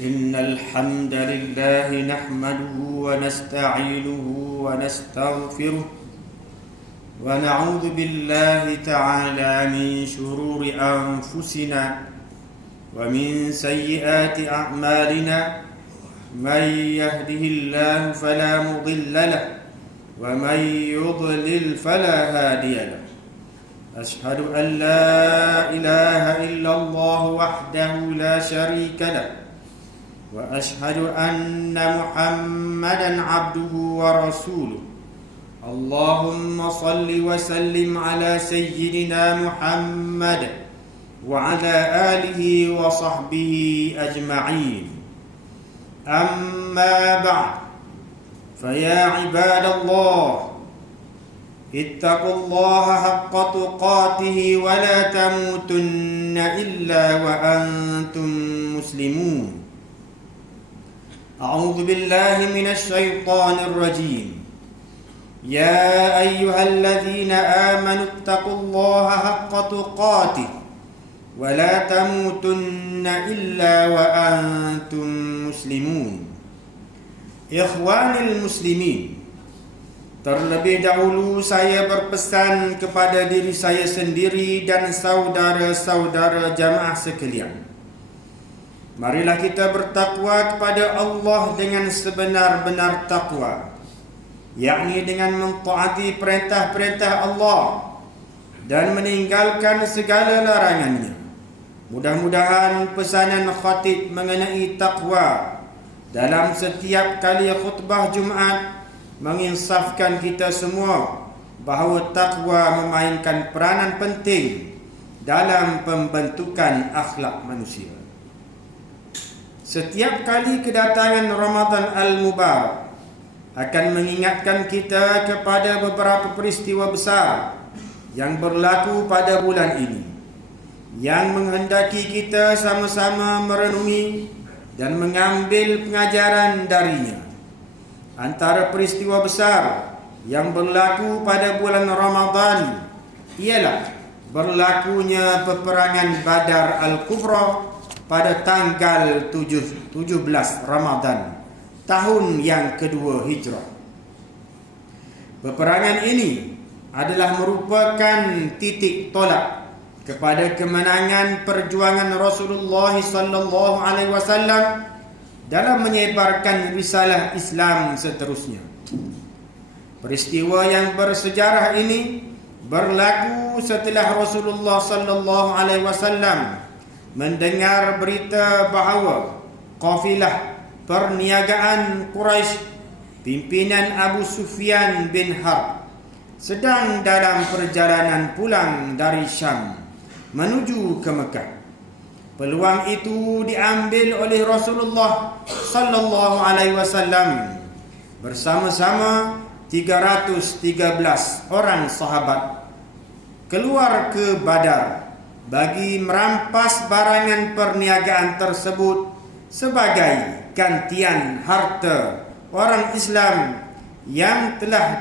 إن الحمد لله نحمده ونستعينه ونستغفره ونعوذ بالله تعالى من شرور أنفسنا ومن سيئات أعمالنا من يهده الله فلا مضل له ومن يضلل فلا هادي له أشهد أن لا إله إلا الله وحده لا شريك له وأشهد أن محمدا عبده ورسوله اللهم صل وسلم على سيدنا محمد وعلى آله وصحبه أجمعين أما بعد فيا عباد الله اتقوا الله حق تقاته ولا تموتن إلا وأنتم مسلمون أعوذ بالله من الشيطان الرجيم يا أيها الذين آمنوا اتقوا الله حق تقاته ولا تموتن إلا وأنتم مسلمون إخواني المسلمين, terlebih dahulu saya berpesan kepada diri saya sendiri dan saudara-saudara jamaah sekalian. Marilah kita bertakwa kepada Allah dengan sebenar-benar takwa, yakni dengan mentaati perintah-perintah Allah dan meninggalkan segala larangannya. Mudah-mudahan pesanan khatib mengenai takwa dalam setiap kali khutbah Jumaat menginsafkan kita semua bahawa takwa memainkan peranan penting dalam pembentukan akhlak manusia. Setiap kali kedatangan Ramadan Al-Mubarak akan mengingatkan kita kepada beberapa peristiwa besar yang berlaku pada bulan ini, yang menghendaki kita sama-sama merenungi dan mengambil pengajaran darinya. Antara peristiwa besar yang berlaku pada bulan Ramadan ialah berlakunya peperangan Badar Al-Kubra pada tanggal 17 Ramadan tahun yang kedua Hijrah. Peperangan ini adalah merupakan titik tolak kepada kemenangan perjuangan Rasulullah sallallahu alaihi wasallam dalam menyebarkan risalah Islam seterusnya. Peristiwa yang bersejarah ini berlaku setelah Rasulullah sallallahu alaihi wasallam mendengar berita bahawa kafilah perniagaan Quraisy pimpinan Abu Sufyan bin Harb sedang dalam perjalanan pulang dari Syam menuju ke Mekah. Peluang itu diambil oleh Rasulullah sallallahu alaihi wasallam bersama-sama 313 orang sahabat keluar ke Badar bagi merampas barangan perniagaan tersebut sebagai gantian harta orang Islam yang telah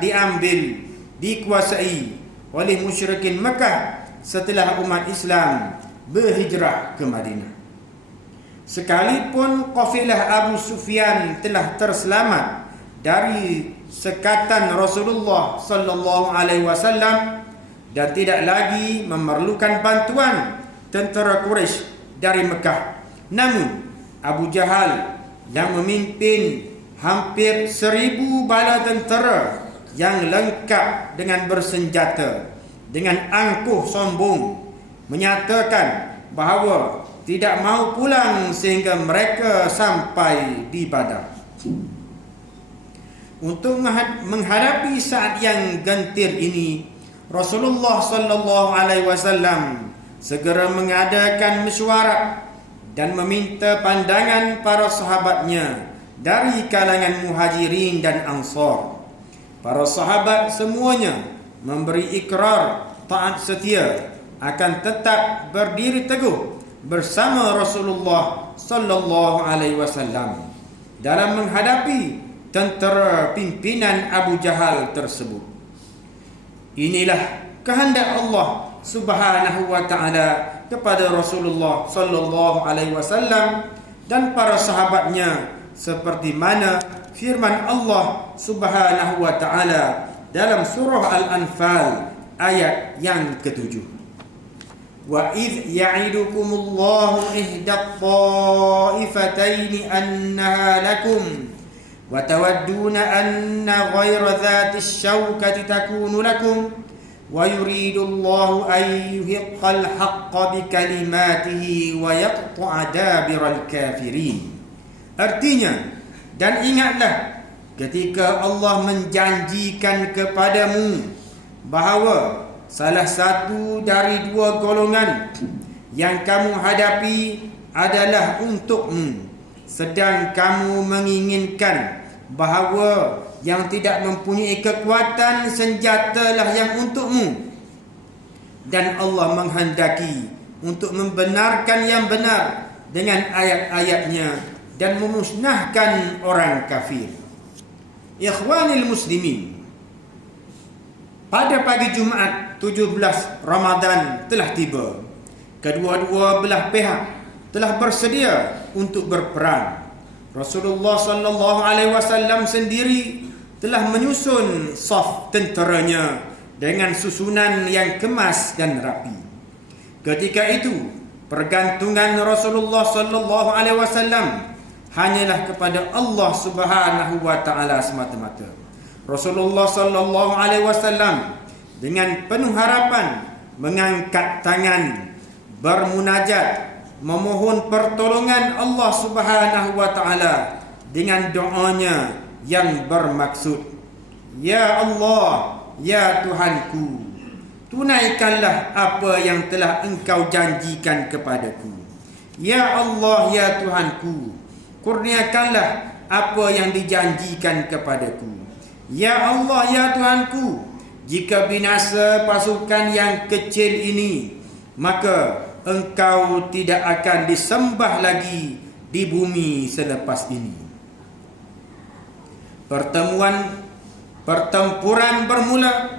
dikuasai oleh musyrikin Mekah setelah umat Islam berhijrah ke Madinah. Sekalipun kafilah Abu Sufyan telah terselamat dari sekatan Rasulullah sallallahu alaihi wasallam dan tidak lagi memerlukan bantuan tentera Quraisy dari Mekah, namun Abu Jahal yang memimpin hampir 1000 bala tentera yang lengkap dengan bersenjata dengan angkuh sombong menyatakan bahawa tidak mahu pulang sehingga mereka sampai di Badar. Untuk menghadapi saat yang gentir ini, Rasulullah sallallahu alaihi wasallam segera mengadakan mesyuarat dan meminta pandangan para sahabatnya dari kalangan Muhajirin dan Ansar. Para sahabat semuanya memberi ikrar taat setia akan tetap berdiri teguh bersama Rasulullah sallallahu alaihi wasallam dalam menghadapi tentera pimpinan Abu Jahal tersebut. Inilah kehendak Allah Subhanahu wa taala kepada Rasulullah sallallahu alaihi wasallam dan para sahabatnya, seperti mana firman Allah Subhanahu wa taala dalam surah Al-Anfal ayat yang ke-7. Wa idh ya'idukumullahu ihdat ta'ifataini annaha lakum wa tawadduna anna ghayra dhatis syawkati takunu lakum wa yuridullahu an yuhiqqal haqqa bikalimatihi wa yaqta'a dabiral kafirin. Artinya, dan ingatlah ketika Allah menjanjikan kepadamu bahawa salah satu dari dua golongan yang kamu hadapi adalah untukmu, sedang kamu menginginkan bahawa yang tidak mempunyai kekuatan senjatalah yang untukmu, dan Allah menghendaki untuk membenarkan yang benar dengan ayat-ayatnya dan memusnahkan orang kafir. Ikhwanil muslimin, pada pagi Jumaat 17 Ramadan telah tiba. Kedua-dua belah pihak telah bersedia untuk berperang. Rasulullah sallallahu alaihi wasallam sendiri telah menyusun saf tenteranya dengan susunan yang kemas dan rapi. Ketika itu, pergantungan Rasulullah sallallahu alaihi wasallam hanyalah kepada Allah Subhanahu wa taala semata-mata. Rasulullah sallallahu alaihi wasallam dengan penuh harapan mengangkat tangan, bermunajat, memohon pertolongan Allah Subhanahu wa taala dengan doanya yang bermaksud, Ya Allah, ya Tuhanku, tunaikanlah apa yang telah Engkau janjikan kepadaku. Ya Allah, ya Tuhanku, kurniakanlah apa yang dijanjikan kepadaku. Ya Allah, ya Tuhanku, jika binasa pasukan yang kecil ini, maka Engkau tidak akan disembah lagi di bumi selepas ini. Pertempuran bermula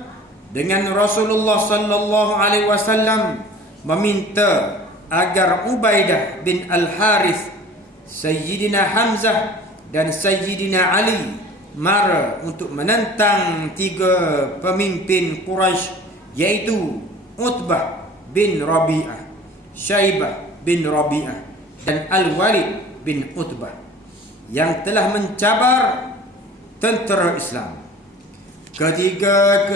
dengan Rasulullah sallallahu alaihi wasallam meminta agar Ubaidah bin Al-Harith, Sayyidina Hamzah dan Sayyidina Ali mara untuk menentang tiga pemimpin Quraisy, iaitu Utbah bin Rabi'ah, Syaibah bin Rabi'ah dan Al-Walid bin Utbah yang telah mencabar tentera Islam. Ketiga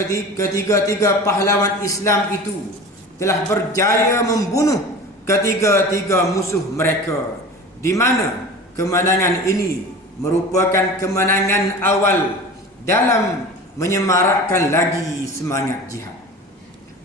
pahlawan Islam itu telah berjaya membunuh ketiga-tiga musuh mereka, di mana kemenangan ini merupakan kemenangan awal dalam menyemarakkan lagi semangat jihad.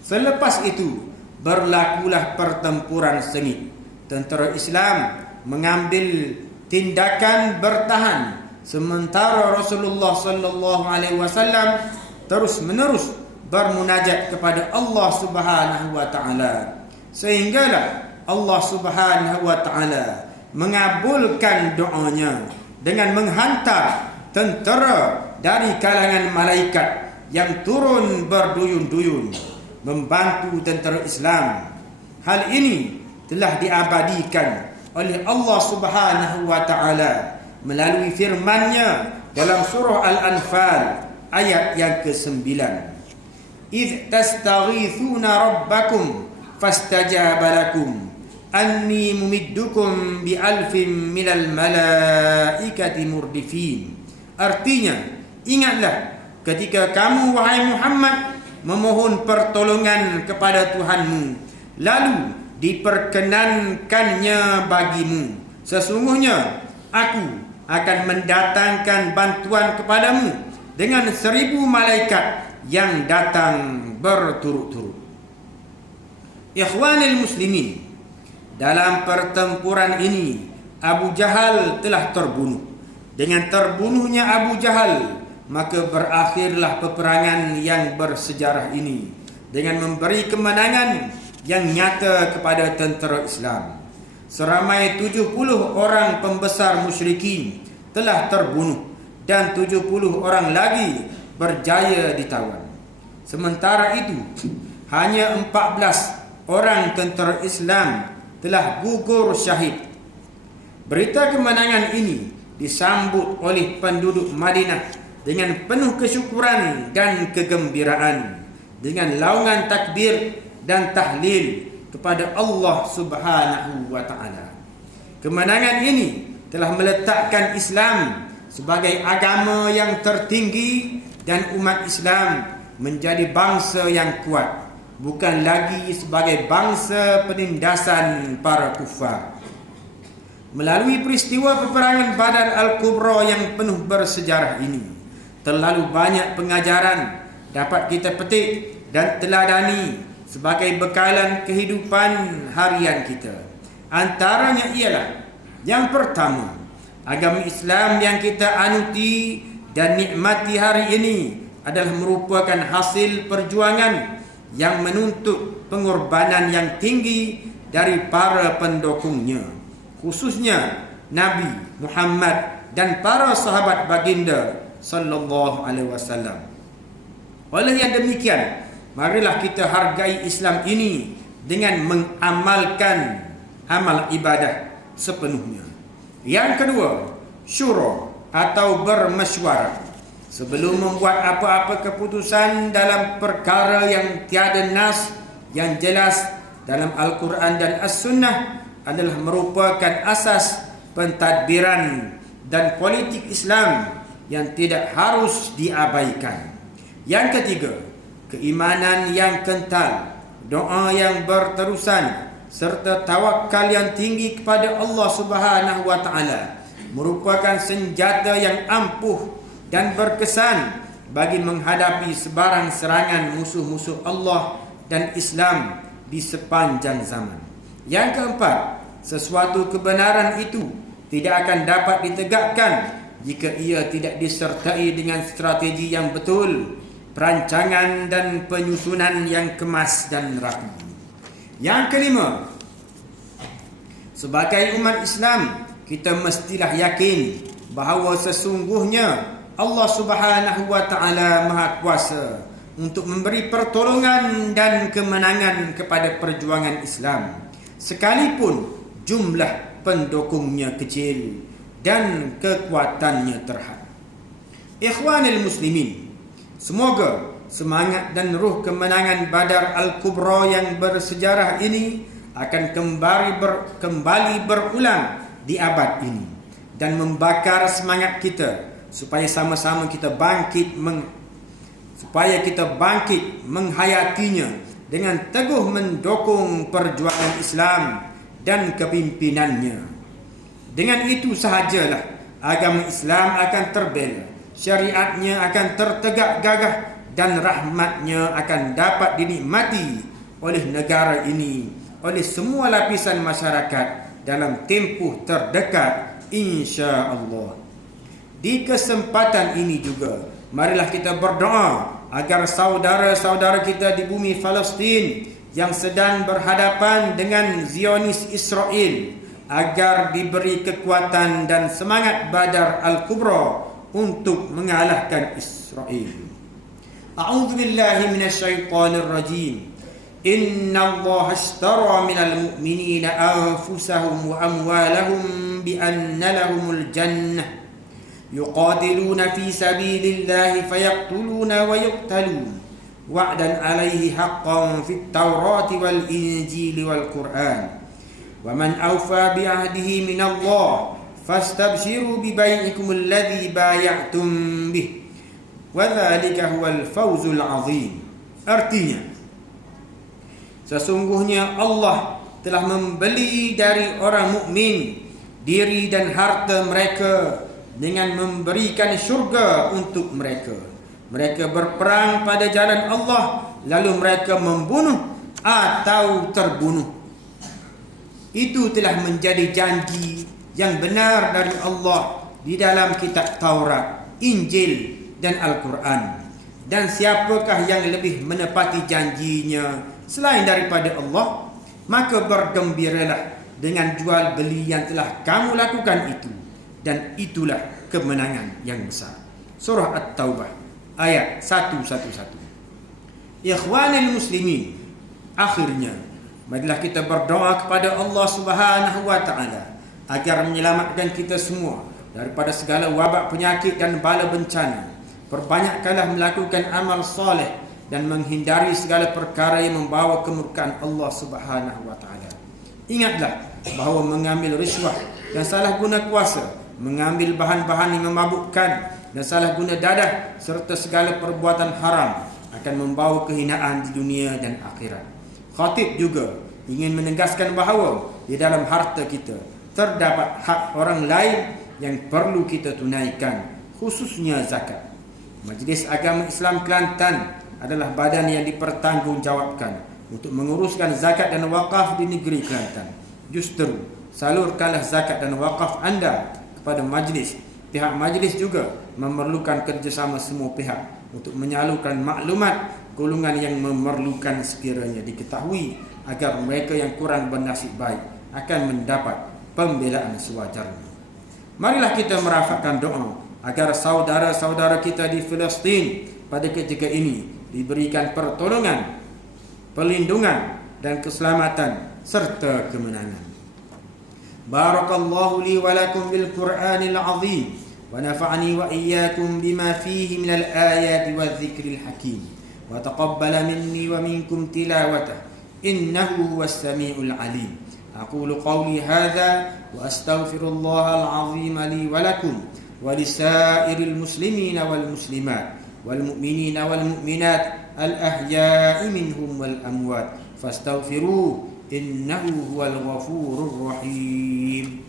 Selepas itu berlakulah pertempuran sengit. Tentera Islam mengambil tindakan bertahan, sementara Rasulullah sallallahu alaihi wasallam terus-menerus bermunajat kepada Allah Subhanahu wa taala, sehinggalah Allah Subhanahu wa taala mengabulkan doanya dengan menghantar tentera dari kalangan malaikat yang turun berduyun-duyun membantu tentera Islam. Hal ini telah diabadikan oleh Allah Subhanahu wa taala melalui firman-Nya dalam surah Al-Anfal ayat yang ke-9. Idh tastaghithuna rabbakum fastajaba lakum anni mumiddukum bi alfin minal malaikati murdifin. Artinya, ingatlah ketika kamu wahai Muhammad memohon pertolongan kepada Tuhanmu, lalu diperkenankannya bagimu, sesungguhnya aku akan mendatangkan bantuan kepadamu dengan 1000 malaikat yang datang berturut-turut. Ikhwanil muslimin, dalam pertempuran ini Abu Jahal telah terbunuh. Dengan terbunuhnya Abu Jahal, maka berakhirlah peperangan yang bersejarah ini dengan memberi kemenangan yang nyata kepada tentera Islam. Seramai 70 orang pembesar musyrikin telah terbunuh dan 70 orang lagi berjaya ditawan. Sementara itu, hanya 14 orang tentera Islam telah gugur syahid. Berita kemenangan ini disambut oleh penduduk Madinah dengan penuh kesyukuran dan kegembiraan, dengan laungan takbir dan tahlil kepada Allah Subhanahu wa taala. Kemenangan ini telah meletakkan Islam sebagai agama yang tertinggi dan umat Islam menjadi bangsa yang kuat, bukan lagi sebagai bangsa penindasan para kufar. Melalui peristiwa peperangan Badar Al-Kubra yang penuh bersejarah ini, terlalu banyak pengajaran dapat kita petik dan teladani sebagai bekalan kehidupan harian kita. Antaranya ialah, yang pertama, agama Islam yang kita anuti dan nikmati hari ini adalah merupakan hasil perjuangan yang menuntut pengorbanan yang tinggi dari para pendukungnya, khususnya Nabi Muhammad dan para sahabat baginda sallallahu alaihi wasallam. Oleh yang demikian, marilah kita hargai Islam ini dengan mengamalkan amal ibadah sepenuhnya. Yang kedua, syura atau bermesyuarat. Sebelum membuat apa-apa keputusan dalam perkara yang tiada nas yang jelas dalam Al-Quran dan As-Sunnah adalah merupakan asas pentadbiran dan politik Islam yang tidak harus diabaikan. Yang ketiga, keimanan yang kental, doa yang berterusan serta tawakal yang tinggi kepada Allah Subhanahu wa taala merupakan senjata yang ampuh dan berkesan bagi menghadapi sebarang serangan musuh-musuh Allah dan Islam di sepanjang zaman. Yang keempat, sesuatu kebenaran itu tidak akan dapat ditegakkan jika ia tidak disertai dengan strategi yang betul, perancangan dan penyusunan yang kemas dan rapi. Yang kelima, sebagai umat Islam, kita mestilah yakin bahawa sesungguhnya Allah Subhanahu wa taala Maha Kuasa untuk memberi pertolongan dan kemenangan kepada perjuangan Islam, sekalipun jumlah pendukungnya kecil dan kekuatannya terhad. Ikhwanil muslimin, semoga semangat dan ruh kemenangan Badar Al-Kubra yang bersejarah ini akan kembali berulang di abad ini dan membakar semangat kita supaya sama-sama kita bangkit menghayatinya dengan teguh mendukung perjuangan Islam dan kepimpinannya. Dengan itu sahajalah agama Islam akan terbela, syariatnya akan tertegak gagah dan rahmatnya akan dapat dinikmati oleh negara ini, oleh semua lapisan masyarakat dalam tempoh terdekat, insya-Allah. Di kesempatan ini juga, marilah kita berdoa agar saudara-saudara kita di bumi Palestin yang sedang berhadapan dengan Zionis Israel agar diberi kekuatan dan semangat Badar Al-Kubra untuk mengalahkan Israel. A'udzu billahi minasyaitonir rajim. Inna Allah ashtara minal mu'minina anfusahum wa amwalahum bi anna lahumul jannah يقاتلون في سبيل الله فيقتلون ويقتلون وعدا عليه حقا في التوراة والإنجيل والقرآن ومن أوفى بعهده من الله فاستبشروا ببيعكم الذي بايعتم به وذلك هو الفوز العظيم. Artinya, sesungguhnya Allah telah membeli dari orang mukmin diri dan harta mereka dengan memberikan syurga untuk mereka. Mereka berperang pada jalan Allah, lalu mereka membunuh atau terbunuh. Itu telah menjadi janji yang benar dari Allah di dalam kitab Taurat, Injil dan Al-Quran. Dan siapakah yang lebih menepati janjinya selain daripada Allah? Maka bergembiralah dengan jual beli yang telah kamu lakukan itu, dan itulah kemenangan yang besar. Surah At-Taubah ayat 111. Ikhwanil muslimin, akhirnya marilah kita berdoa kepada Allah Subhanahu wa taala agar menyelamatkan kita semua daripada segala wabak penyakit dan bala bencana. Perbanyakkanlah melakukan amal soleh dan menghindari segala perkara yang membawa kemurkaan Allah Subhanahu wa taala. Ingatlah bahawa mengambil risuah dan salah guna kuasa, mengambil bahan-bahan yang memabukkan dan salah guna dadah serta segala perbuatan haram akan membawa kehinaan di dunia dan akhirat. Khatib juga ingin menegaskan bahawa di dalam harta kita terdapat hak orang lain yang perlu kita tunaikan, khususnya zakat. Majlis Agama Islam Kelantan adalah badan yang dipertanggungjawabkan untuk menguruskan zakat dan wakaf di negeri Kelantan. Justru salurkanlah zakat dan wakaf anda kepada majlis. Pihak majlis juga memerlukan kerjasama semua pihak untuk menyalurkan maklumat golongan yang memerlukan sekiranya diketahui, agar mereka yang kurang bernasib baik akan mendapat pembelaan sewajarnya. Marilah kita merafakkan doa agar saudara-saudara kita di Palestin pada ketika ini diberikan pertolongan, perlindungan dan keselamatan serta kemenangan. Barakallahu li wa lakum bil Qur'anil azim wa nafa'ani wa iyyakum bima fihi minal ayati wadh-dhikril hakim wa taqabbala minni wa minkum tilawatahu innahu huwas samiul alim. Aqulu qawli hadha wa astaghfirullahal azim li wa lakum wa lisairil muslimina wal muslimat wal mu'minina wal mu'minat al ahya'i minhum wal amwat fastaghfiruhu innahu huwal ghafurur rahim.